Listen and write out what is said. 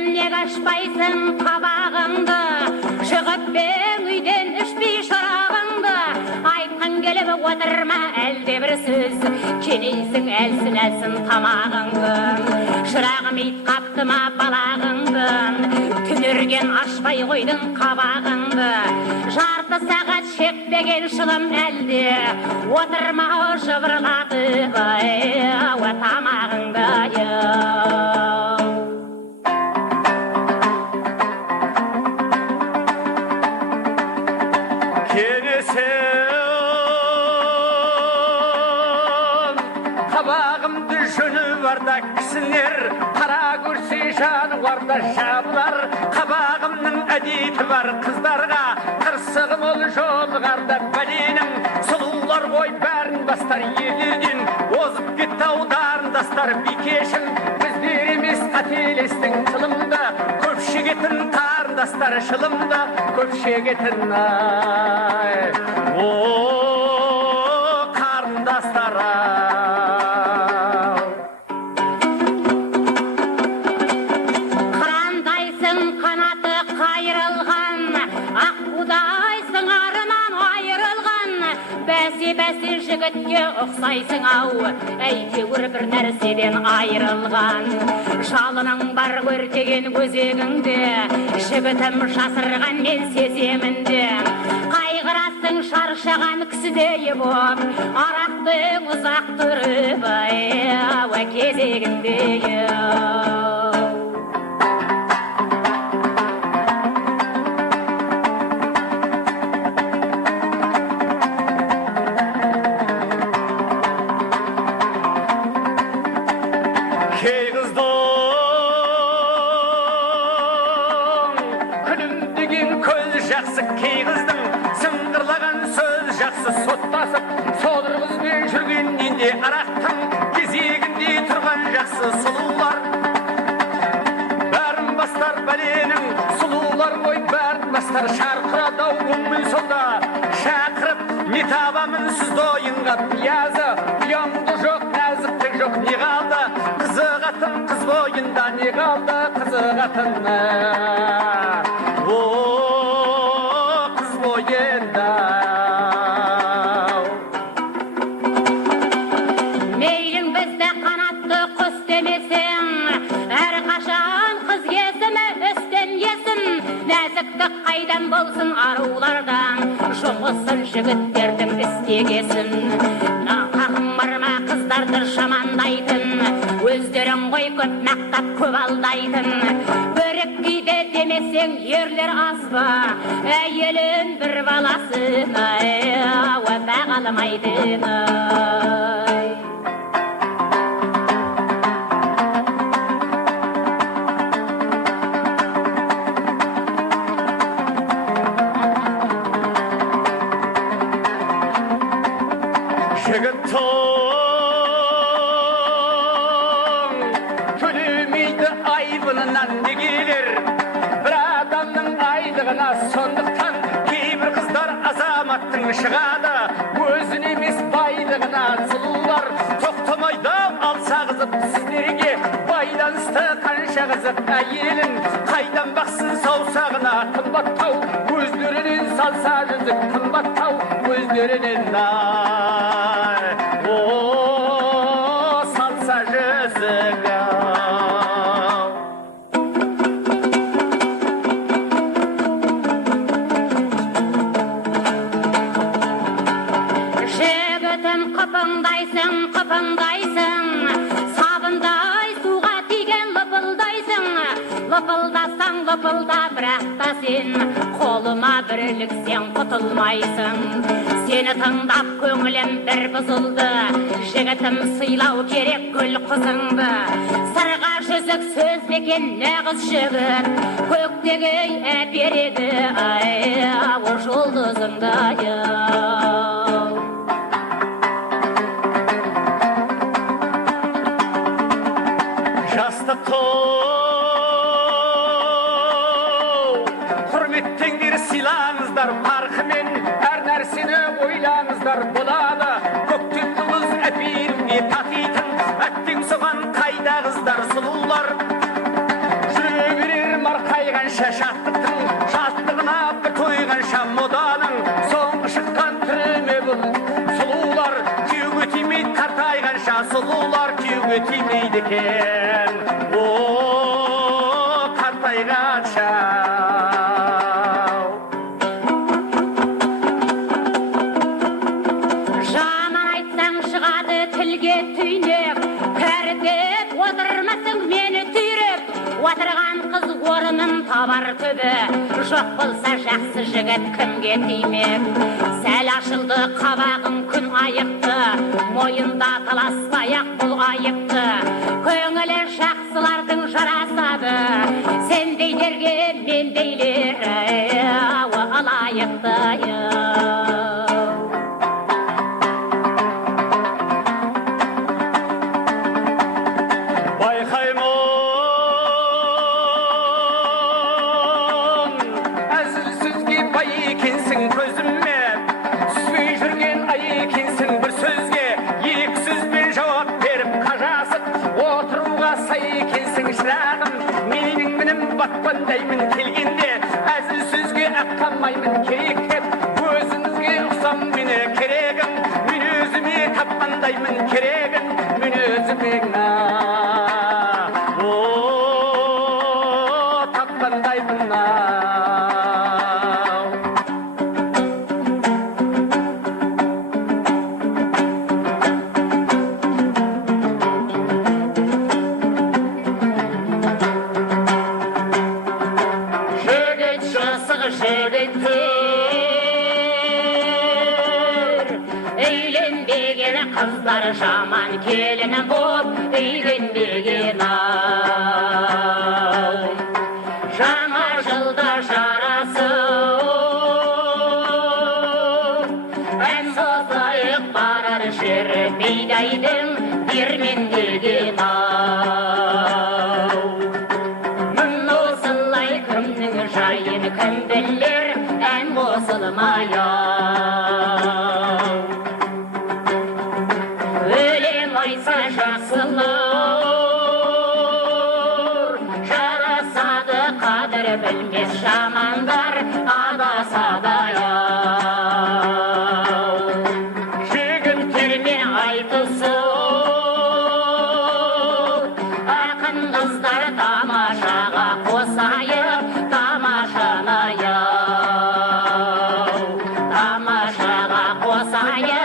Күйзелсем неге ашпайсың қабағыңды, шығып бең үйден ішпей шарабыңды. Айтқан келіп отырма әлде бір сөз, кенейсің әлсін тамағыңды. Шырағым ит қапты ма балағыңды, түнерген ашпай қойдың қабағыңды. Жарты сағат шекпеген шылым әлде, отырма жыбырлатып тамағыңды. Қабағымды жөні барда кісінер, қара көрсе жаны барда жабылар. Қабағымның әдеті бар қыздарға, қырсығым ол жолғарда бәленің. Сұлулар ғой бәрін бастар ерлерден, озып кетті аударындастар бикешім. Біздер емес қателестің қылымда, көпшегетін қарындастар шылымда, көпшегетін қарындастар. Бәсе жігітке ұқсайсың ау, әйтеуір бір нәрседен айырылған. Жалының бар өртеген көзегіңде, жігітім жасырған мен сеземінде. Қайғырасың шаршаған кісідей боп, арақтың ұзақ тұрып кезегінде. Кей қыздың күлімдеген көз жақсы, кей қыздың сыңғырлаған сөз жақсы. Соттасып содыр қызбен жүргеннен де арақтың кезегінде тұрған жақсы сұлулар. Бәрін бастар бәленің, сұлулар ғой бәрін бастар. Шарқырады ау көңіл сонда, шақырып не табамын сіз дойынға. Пиязы ұяңды жоқ, нәзіктік жоқ, не қалды? Қызығатын қыз бойында не қалды? Қызығатын қыз бойында. Мейлің бізді қанатты құс демесең, әрқашан қыз есімі үстен есім. Нәзіктік қайдан болсын арулардан, жұмысын жігіттердің істегесін. Нақақым бар ма қыздарды жамандайтын, өздерің ғой көп мақтап көп алдайтын. Бөрік киді демесең ерлер аз ба, әйелін бір баласын уәпа қалмайтын. Жігіттің төлемейді айбынынан не келер? Бір адамның айлығына сондықтан кейбір қыздар азаматтың шығады, өзін емес байлығына. Сұлулар тоқтамайды алса қызып, сіздерге байланысты қанша қызық. Әйелін қайдан бақсын саусағына қымбаттау, көздерінен салса жүзік қымбаттау, көздерінен салса жүзік. Жігітім қыпыңдайсың, қыпыңдайсың, сабындай суға тиген лыпылдайсың. Лыпылдасаң лыпылда, бірақ та сен қолыма бір іліксең құтылмайсың. Сені тыңдап көңілім бір бұзылды, жігітім сыйлау керек гүл қызыңды. Сырға жүзік сөз бекен нағыз жігіт, көктегі әпереді о жұлдызыңды. Жастық құрметтеңдер, сыйлаңыздар парқымен, әр нәрсені ойлаңыздар болады. Көктен тұлыз әперіне татитын, әттен соған қайда қыздар сұлулар. Жүре бере қартайғанша сұлулар күйеуге тимейді екен. О, қартайғанша. Жаман айтсаң шығады тілге түйнек, кәрітіп отырмасың мені түйреп. Отырған қыз орынын табар түбі, жоқ болса жақсы жігіт кімге тимек. Сәл ашылды қабағың күн айықты, мойында таласпай-ақ бұл айыпты. Көңілі жақсылардың жарасады, сендейлерге мендейлер алайықты. Екенсің көзіме, түспей жүрген ай екенсің бір сөзге, екі сөзбен жауап беріп қажасып отыруға сай екенсің шырағым. Менің мінім батпандаймын келгенде, әзіл сөзге аттанмаймын керек деп. Өзіңізге ұқсам мені керегім, мен өзіме тапқандаймын керегін, мен өзіме тапқандаймын. Жігіттер, үйленбеген қыздар жаман келіні боп үйленбеген ау. Жаңа жылда жарасып, ән созайық барар жер бидайдың дермендеген ау. Мұн осылай кімнің жайын кім білер, ән қосылмай-ау. Өлең айтса жақсылар, жарасады қадір білмес жамандар, адасады-ау. Жігіттерме айтысып, ақын қыздар тамашаға қосайық, тамашаны-ау. Тамашаға қосайық.